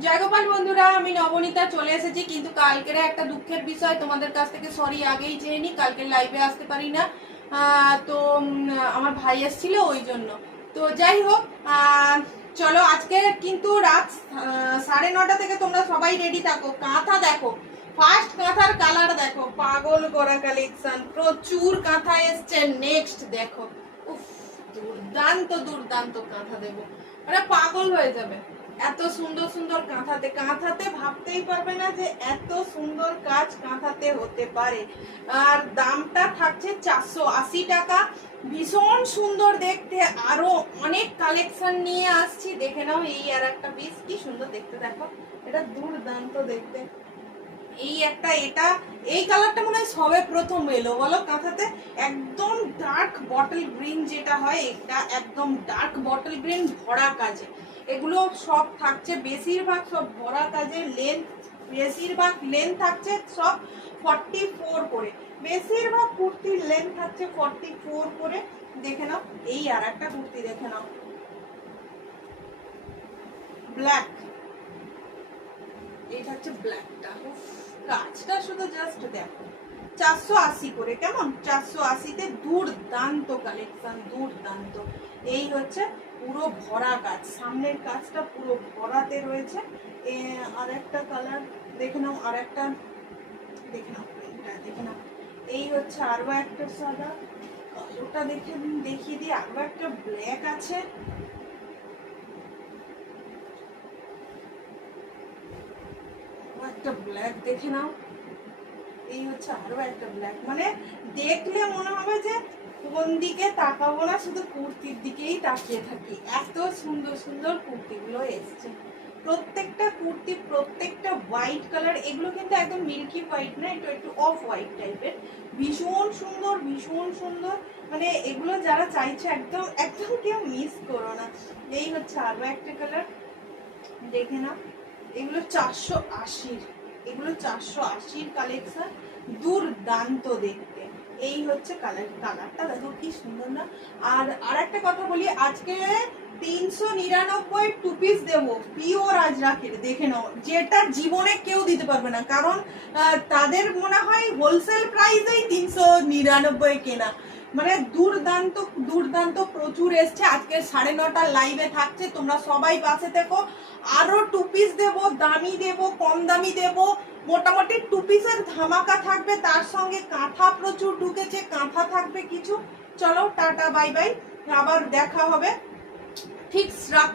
জয়গোপাল বন্ধুরা, আমি নবনীতা চলে এসেছি। কিন্তু কালকের একটা দুঃখের বিষয়, তোমাদের কাছ থেকে সরি আগেই চেয়ে নি, কালকে লাইভে আসতে পারি না। তো আমার ভাই এসেছিল ওই জন্য। তো যাই হোক, চলো আজকে কিন্তু রাত 9:30 থেকে তোমরা সবাই রেডি থাকো। কাঁথা দেখো, ফার্স্ট কাঁথার কালার দেখো, পাগল করা কালেকশন, প্রচুর কাঁথা এসছে। নেক্সট দেখো, উফ, দুর্দান্ত দুর্দান্ত কাঁথা দেবো, মানে পাগল হয়ে যাবে। এত সুন্দর সুন্দর কাঁথাতে কাঁথাতে ভাবতেই পারবে না যে এত সুন্দর কাজ কাঁথাতে হতে পারে। আর দামটা থাকছে 480 টাকা। ভীষণ সুন্দর দেখতে, আরো অনেক কালেকশন নিয়ে আসছি, দেখে নাও। এই আর একটা পিস, কি সুন্দর দেখতে, দেখো এটা দুর্দান্ত দেখতে। এই একটা, এটা এই কালারটা মনে হয় সবে প্রথম এলো বলো কাঁথাতে। একদম ডার্ক বটল গ্রিন যেটা হয়, এটা একদম ডার্ক বটল গ্রিন ভরা কাজে। এগুলো সব থাকছে, বেশিরভাগ সব ভরা কাজে। লেন্থ, বেশিরভাগ লেন্থ থাকছে সব 44 করে। বেশিরভাগ কুর্তির লেন্থ থাকছে 44 করে। দেখে নাও। এই আর একটা কুর্তি দেখে নাও, ব্ল্যাক। এটা হচ্ছে ব্ল্যাকটা, কাজটা শুধু জাস্ট দেখো। 480 করে, কেমন? 480-তে দুর্দান্ত কালেকশন, দুর্দান্ত। এই হচ্ছে পুরো ভরা কাজ, সামনের কাজটা পুরো ভরাতে রয়েছে। আর একটা কালার দেখে নাও, আর একটা দেখে নাও, এটা দেখে নাও। এই হচ্ছে আরো একটা সাদা, ওটা দেখিয়ে দিই। আরো একটা ব্ল্যাক আছে, একটা ব্ল্যাক দেখে নাও। এই হচ্ছে আরো একটা ব্ল্যাক। মানে দেখলে মনে হবে যে কোন দিকে তাকাবো না, শুধু কুর্তির দিকেই তাকিয়ে থাকি। এত সুন্দর সুন্দর কুর্তিগুলো এসছে। প্রত্যেকটা কুর্তি, প্রত্যেকটা হোয়াইট কালার। এগুলো কিন্তু একদম মিল্কি হোয়াইট না, একটু একটু অফ হোয়াইট টাইপের। ভীষণ সুন্দর, ভীষণ সুন্দর। মানে এগুলো যারা চাইছে একদম একদম কেউ মিস করো না। এই হচ্ছে আরো একটা কালার, দেখে না। এগুলো 480, এগুলো 480 কালেকশন, দুর্দান্ত দেখতে। এই হচ্ছে কালারটা দেখো কি সুন্দর না। আর একটা কথা বলি, আজকে 399 টু পিস দেবো, পিওর আজরাকের। দেখে নাও, যেটা জীবনে কেউ দিতে পারবে না, কারণ তাদের মনে হয় হোলসেল প্রাইসেই 399 কেনা। মানে দুর্দান্ত দুর্দান্ত প্রচুর এসছে। আজকে 9:30 লাইভে থাকছে, তোমরা সবাই পাশে থেকো। আরো টু পিস দেবো, দামি দেবো, কম দামি দেবো। মোটামুটি টু পিসের ধামাকা থাকবে, তার সঙ্গে কাঁথা প্রচুর ঢুকেছে, কাঁথা থাকবে কিছু। চলো টাটা, বাই বাই, আবার দেখা হবে ঠিক রাত